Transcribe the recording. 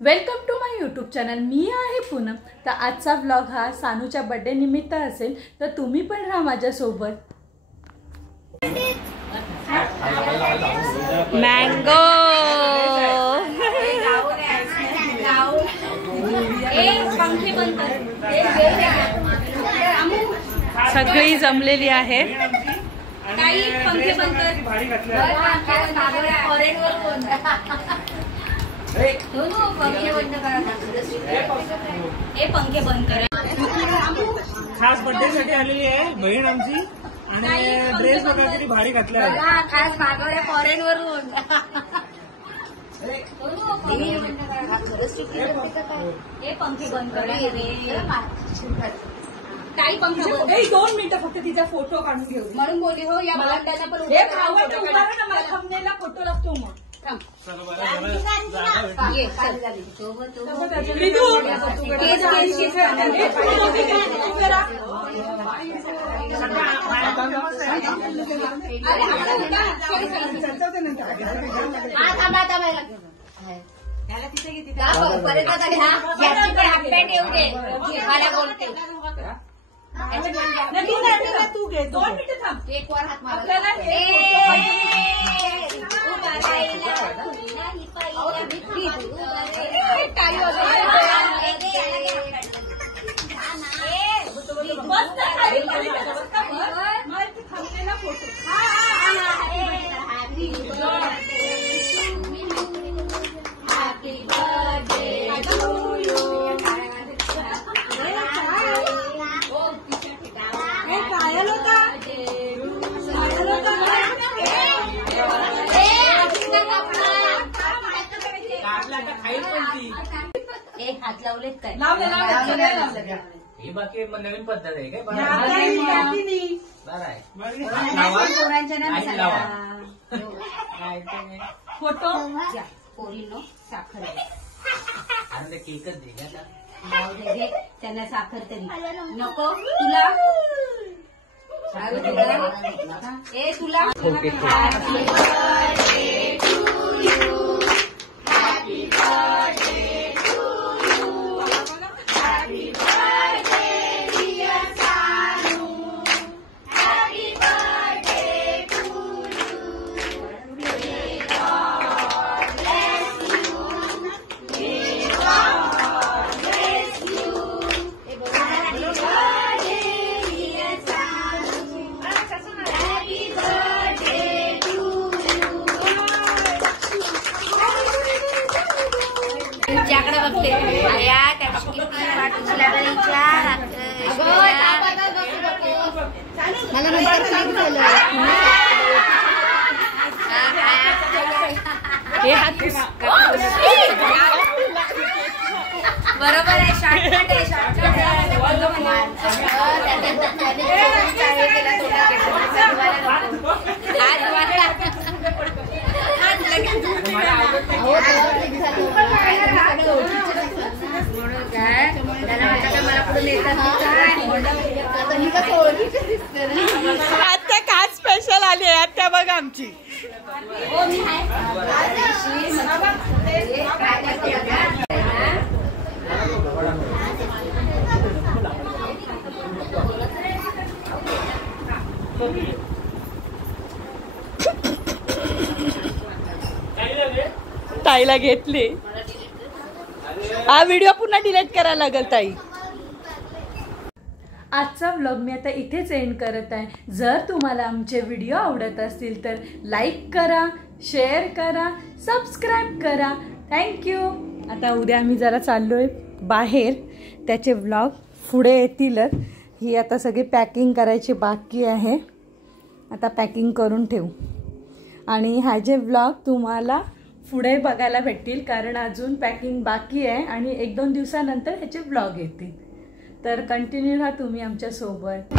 Welcome to my YouTube channel. मी आहे पूनम। तर आजचा व्लॉग हा सानूच्या बर्थडे निमित्त असेल, तर तुम्ही पण राहा माझ्यासोबत। मँगो सगळी जमलेली आहे। पंखे बंद करा। खास बर्थडे साठी आलेली आहे बहीण आमची आणि ड्रेस बघा किती भारी घातला आहे। खास मागवल्या फॉरेन वरून। पंखे बंद करा। काही पंखे 2 मिनिटं फक्त तिचा फोटो काढून घेऊ म्हणून बोलली हो। या बाळाला पण मला थंबनेलला फोटो लागतो मग। तू घे 2 मिनिटं थांब। एक वर हात मार। एक हात लावलेत काय? ही बाकी नवीन पद्धत आहे काय? फोटो पोरीनो साखर आणि केकच दे का? त्यांना साखर तरी नको तुला। ए तुला तुझ्याकडे बघते आया त्या मला बरोबर आहे। शॉर्टकट आहे आत्या काय स्पेशल आली आहे आत्या बघ आमची। ताईला घेतली। हा व्हिडिओ पुन्हा डिलीट करायला लागेल ताई। आजचा व्लॉग मी आता इथेच एंड करत आहे। जर तुम्हाला आमचे व्हिडिओ आवडत असतील तर लाईक करा, शेअर करा, सबस्क्राईब करा। थँक्यू। आता उद्या आम्ही जरा चाललोय बाहेर, त्याचे व्लॉग पुढे येतीलच। ही आता सगळी पॅकिंग करायची बाकी आहे, आता पॅकिंग करून ठेवू। आणि हा जे व्लॉग तुम्हाला पुढे बघायला भेटतील, कारण अजून पॅकिंग बाकी आहे आणि 1-2 दिवसानंतर ह्याचे व्लॉग येतील। तर कंटिन्यू राहा तुम्ही आमच्या सोबत।